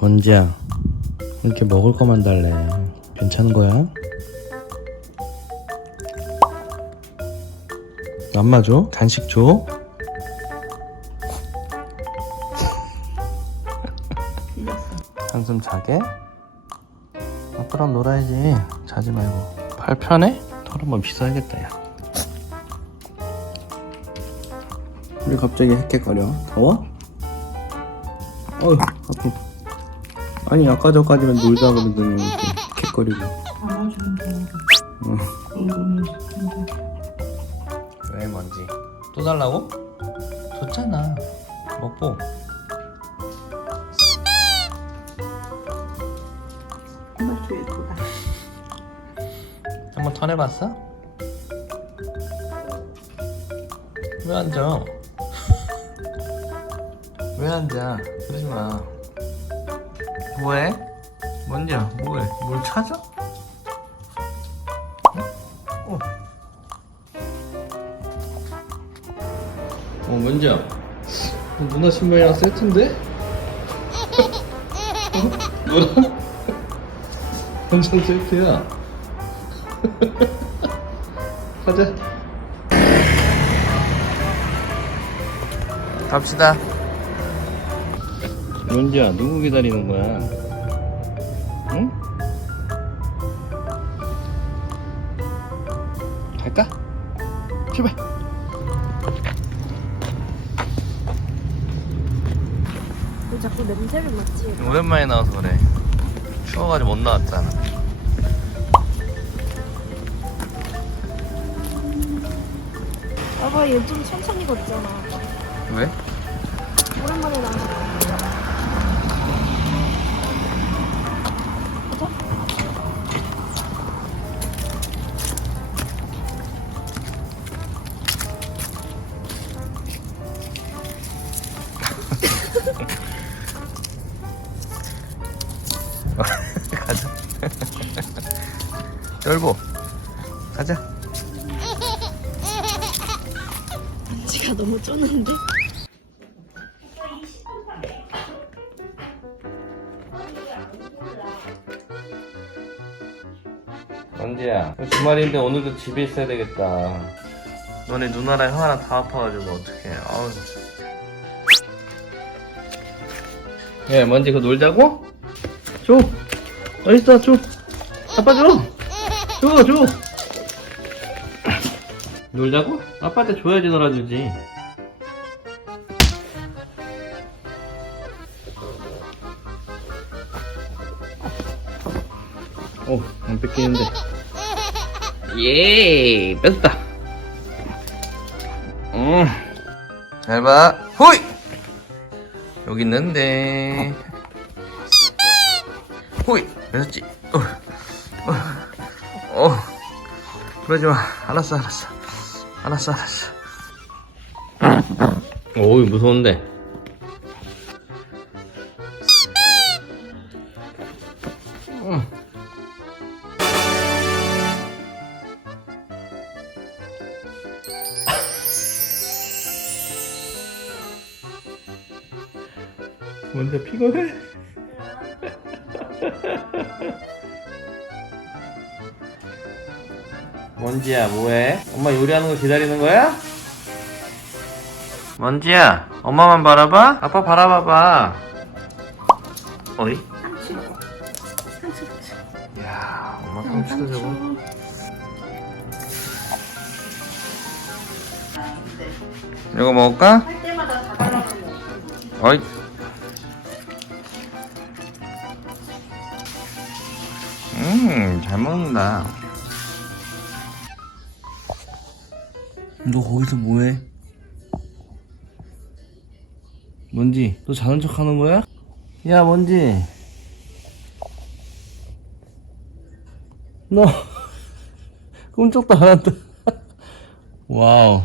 먼지야 이렇게 먹을 거만 달래 괜찮은 거야? 맘마 줘? 간식 줘? 한숨 자게? 아빠랑 놀아야지 자지 말고 팔 편해? 털 한번 빗어야겠다 야 왜 갑자기 헥헥거려? 더워? 어휴 아프 아니 아까 전까지는 놀자 그러더니 이렇게 헥거리고 왜 먼지 또 달라고? 줬잖아 먹고. 한번 턴해봤어? 왜 앉아? 왜 앉아? 그러지 마. 뭐해? 뭔지야, 뭐해? 뭘 찾아? 어? 어, 뭔지야? 누나 신발이랑 세트인데? 어? 너랑? 완전 세트야. 가자. 갑시다. 문지야, 누구 기다리는 거야? 응? 갈까? 출발. 왜 자꾸 냄새를 맡지? 오랜만에 나와서 그래. 추워가지고 못 나왔잖아. 아빠 얘 좀 천천히 걷잖아. 왜? 오랜만에 나와서. 가자. 쫄보. 가자. 지가 너무 쪼는데? 언제야? 주말인데 오늘도 집에 있어야 되겠다. 너네 누나랑 형아랑 다 아파가지고 어떡해. 아우. 예, 먼지 그거 놀자고? 줘. 어딨어, 줘. 아빠 줘. 줘, 줘. 놀자고? 아빠한테 줘야지 놀아주지. 오, 안 뺏기는데. 예, 뺐다. 음. 잘 봐. 호이! 여기 있는데. 호이! 뺏었지? 어, 어, 어. 그러지 마. 알았어, 알았어. 알았어, 알았어. 오이, 무서운데. 먼저 피곤해? 먼지야 뭐해? 엄마 요리하는 거 기다리는 거야? 먼지야 엄마만 바라봐? 아빠 바라봐봐 어이? 야 엄마 상추도 저거 이거 먹을까? 할 때마다 다. 어이 음, 잘 먹는다. 너 거기서 뭐해? 뭔지, 너 자는 척 하는 거야? 야, 뭔지. 너, 꼼짝도 안 한다. 와우.